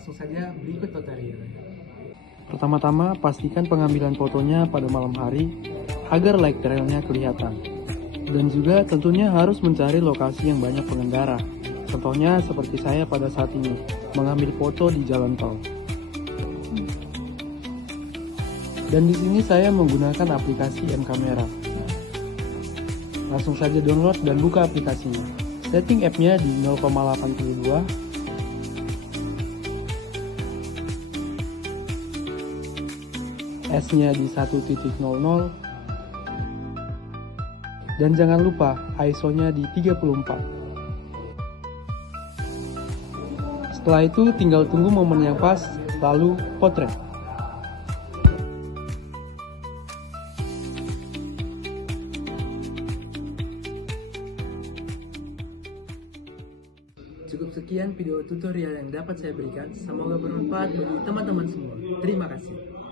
Langsung saja berikut tutorialnya. Pertama-tama, pastikan pengambilan fotonya pada malam hari agar light trailnya kelihatan. Dan juga tentunya harus mencari lokasi yang banyak pengendara. Contohnya seperti saya pada saat ini, mengambil foto di jalan tol. Dan di sini saya menggunakan aplikasi M-Camera. Langsung saja download dan buka aplikasinya. Setting app-nya di 0,82. S-nya di 1.00. Dan jangan lupa ISO-nya di 34. Setelah itu tinggal tunggu momen yang pas, lalu potret. Cukup sekian video tutorial yang dapat saya berikan. Semoga bermanfaat bagi teman-teman semua. Terima kasih.